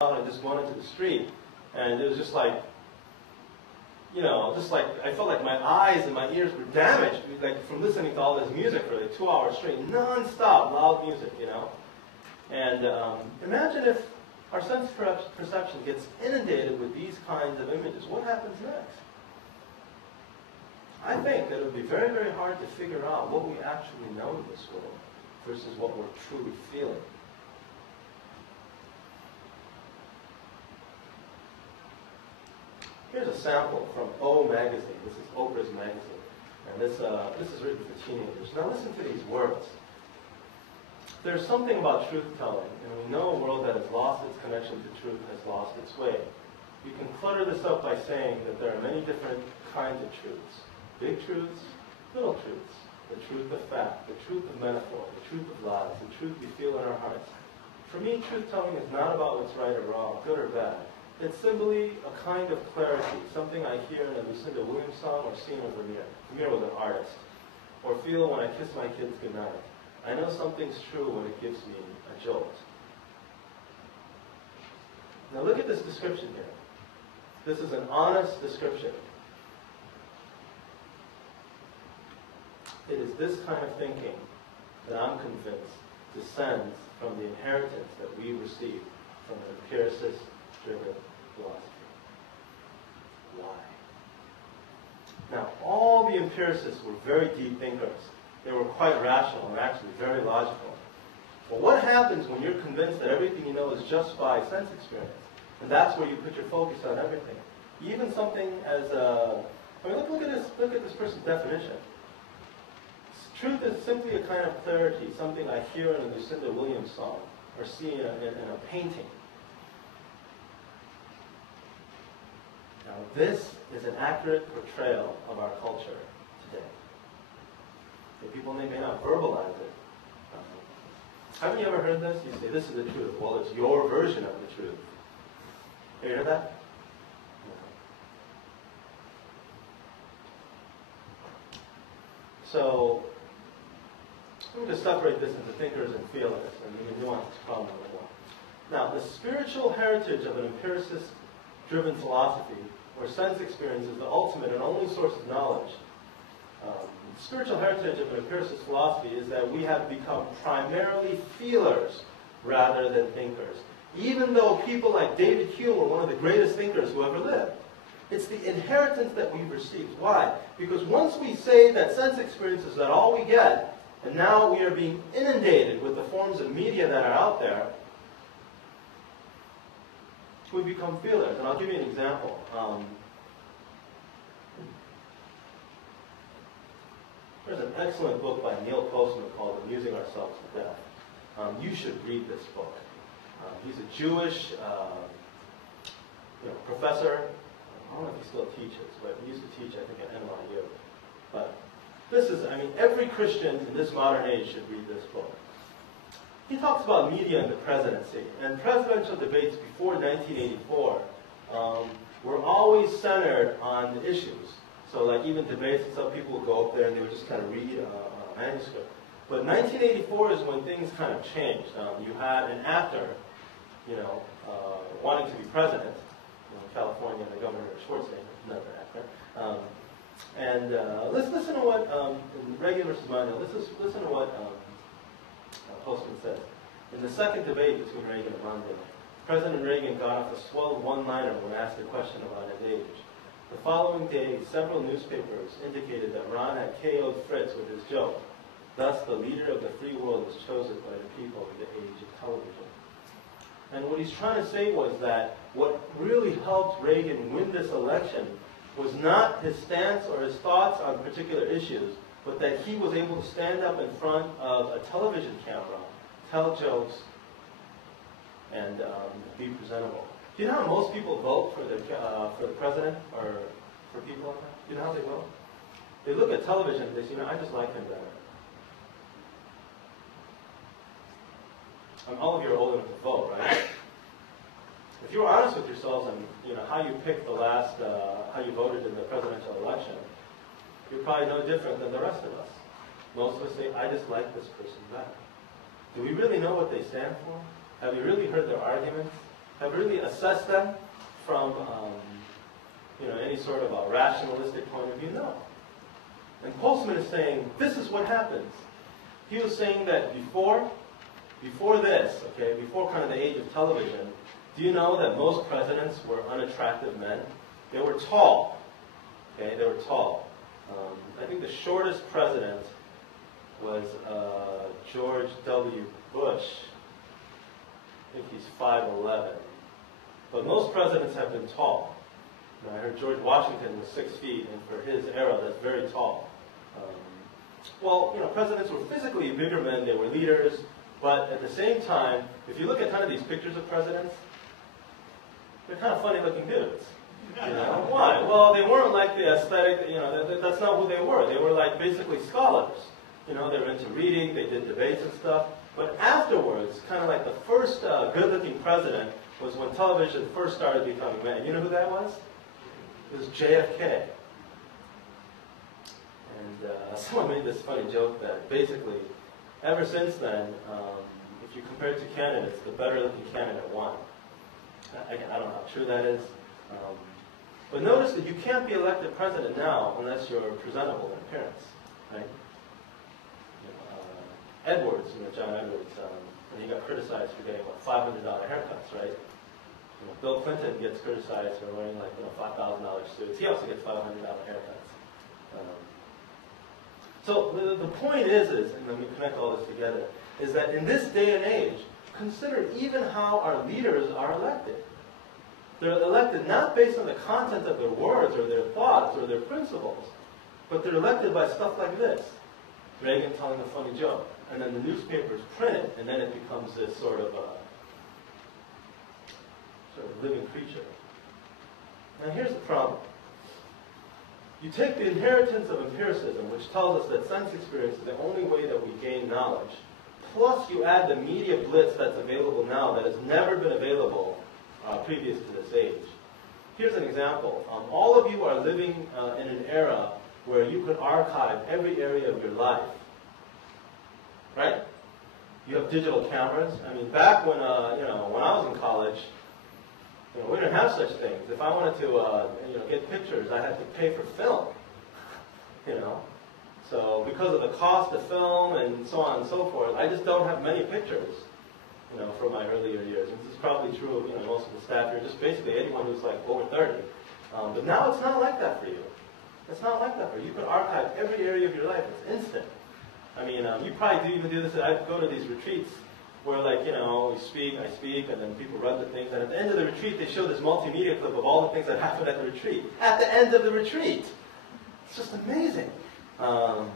and just going into the street, and it was just like, you know, just like I felt like my eyes and my ears were damaged, like from listening to all this music for like 2 hours straight, non-stop loud music, you know. And imagine if our sense perception gets inundated with these kinds of images. What happens next? I think that it would be very, very hard to figure out what we actually know in this world versus what we're truly feeling. Here's a sample from O magazine. This is Oprah's magazine. And this is written for teenagers. Now listen to these words. There's something about truth-telling, and we know a world that has lost its connection to truth has lost its way. You can clutter this up by saying that there are many different kinds of truths. Big truths, little truths. The truth of fact, the truth of metaphor, the truth of lies, the truth we feel in our hearts. For me, truth-telling is not about what's right or wrong, good or bad. It's simply a kind of clarity, something I hear in a Lucinda Williams song or see in a Vermeer. Vermeer was an artist. Or feel when I kiss my kids goodnight. I know something's true when it gives me a jolt. Now look at this description here. This is an honest description. It is this kind of thinking that I'm convinced descends from the inheritance that we receive from an empiricist-driven philosophy. Why? Now, all the empiricists were very deep thinkers. They were quite rational and actually very logical. But what happens when you're convinced that everything you know is just by sense experience? And that's where you put your focus on everything. Even something as look at this person's definition. Truth is simply a kind of clarity, something I hear in a Lucinda Williams song or see in a painting. Now, this is an accurate portrayal of our culture today. The people may not verbalize it. Haven't you ever heard this? You say, this is the truth. Well, it's your version of the truth. Have you heard that? So, let me just separate this into thinkers and feelers, and we nuance this problem a little more. Now, the spiritual heritage of an empiricist-driven philosophy, or sense experience, is the ultimate and only source of knowledge. The spiritual heritage of an empiricist philosophy is that we have become primarily feelers rather than thinkers. Even though people like David Hume were one of the greatest thinkers who ever lived. It's the inheritance that we've received. Why? Because once we say that sense experience is that all we get, and now we are being inundated with the forms of media that are out there, we become feelers. And I'll give you an example. There's an excellent book by Neil Postman called Amusing Ourselves to Death. You should read this book. He's a Jewish professor. I don't know if he still teaches, but he used to teach, I think, at NYU. But this is, every Christian in this modern age should read this book. He talks about media and the presidency. And presidential debates before 1984 were always centered on the issues. So like even debates, some people would go up there and they would just kind of read a manuscript. But 1984 is when things kind of changed. You had an actor, wanting to be president. In California, the governor Schwarzenegger, another actor. Let's listen to what Reagan versus Mondale. Let's listen to what Postman says. In the second debate between Reagan and Mondale, President Reagan got off a swell one-liner when asked a question about his age. The following day, several newspapers indicated that Ron had KO'd Fritz with his joke. Thus, the leader of the free world was chosen by the people in the age of television. And what he's trying to say was that what really helped Reagan win this election was not his stance or his thoughts on particular issues, but that he was able to stand up in front of a television camera, tell jokes, and be presentable. Do you know how most people vote for the president or for people like that? Do you know how they vote? They look at television and they say, I just like him better. All of you are old enough to vote, right? If you were honest with yourselves on how you picked how you voted in the presidential election, you're probably no different than the rest of us. Most of us say, I just like this person better. Do we really know what they stand for? Have you really heard their arguments? have really assessed them from any sort of a rationalistic point of view? No. And Postman is saying, this is what happens. He was saying that before this, okay, before kind of the age of television, do you know that most presidents were unattractive men? They were tall. Okay, they were tall. I think the shortest president was George W. Bush. I think he's 5'11". But most presidents have been tall. I heard George Washington was 6 feet, and for his era, that's very tall. Presidents were physically bigger men. They were leaders. But at the same time, if you look at kind of these pictures of presidents, they're kind of funny-looking dudes. Why? Well, they weren't like the aesthetic, that's not who they were. They were like basically scholars. They were into reading, they did debates and stuff. But afterwards, kind of like the first good-looking president was when television first started becoming man. You know who that was? It was JFK. And someone made this funny joke that basically, ever since then, if you compare two candidates, the better-looking candidate won. I don't know how true that is. But notice that you can't be elected president now unless you're presentable in appearance, right? Edwards, John Edwards, when he got criticized for getting, $500 haircuts, right? Bill Clinton gets criticized for wearing $5,000 suits. He also gets $500 haircuts. So the point is, and let me connect all this together, is that in this day and age, consider even how our leaders are elected. They're elected not based on the content of their words or their thoughts or their principles, but they're elected by stuff like this. Reagan telling a funny joke, and then the newspapers print it, and then it becomes this sort of living creature. Now here's the problem. You take the inheritance of empiricism, which tells us that sense experience is the only way that we gain knowledge, plus you add the media blitz that's available now that has never been available previous to this age. Here's an example. All of you are living in an era where you could archive every area of your life. Right? You have digital cameras. I mean, back when when I was in college, we didn't have such things. If I wanted to get pictures, I had to pay for film. So because of the cost of film and so on and so forth, I just don't have many pictures. From my earlier years. And this is probably true of most of the staff here, just basically anyone who's over 30. But now it's not like that for you. It's not like that for you. You can archive every area of your life. It's instant. I mean, you probably do even do this. I go to these retreats where, we speak, I speak, and then people run the things. And at the end of the retreat, they show this multimedia clip of all the things that happened at the retreat. At the end of the retreat. It's just amazing. And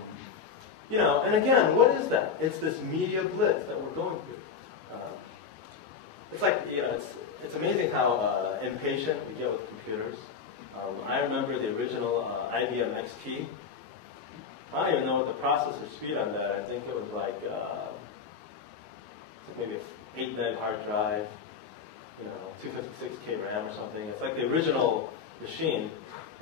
again, what is that? It's this media blitz that we're going through. It's like, it's amazing how impatient we get with computers. I remember the original IBM XT. I don't even know what the processor speed on that. I think it was maybe an 8 meg hard drive, 256K RAM or something. It's like the original machine.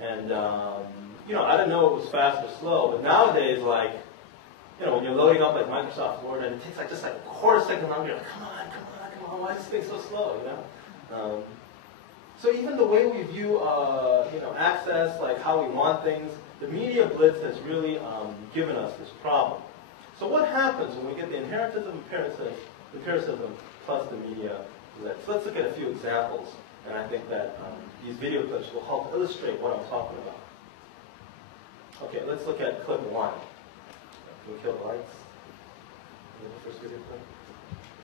And, I didn't know it was fast or slow, but nowadays, when you're loading up Microsoft Word and it takes just a quarter second longer, you're like, come on, why is this thing so slow, So even the way we view, access, how we want things, the media blitz has really given us this problem. So what happens when we get the inheritance of empiricism plus the media blitz? Let's look at a few examples, and I think that these video clips will help illustrate what I'm talking about. Okay, let's look at clip 1. Can we kill the lights? The first video clip.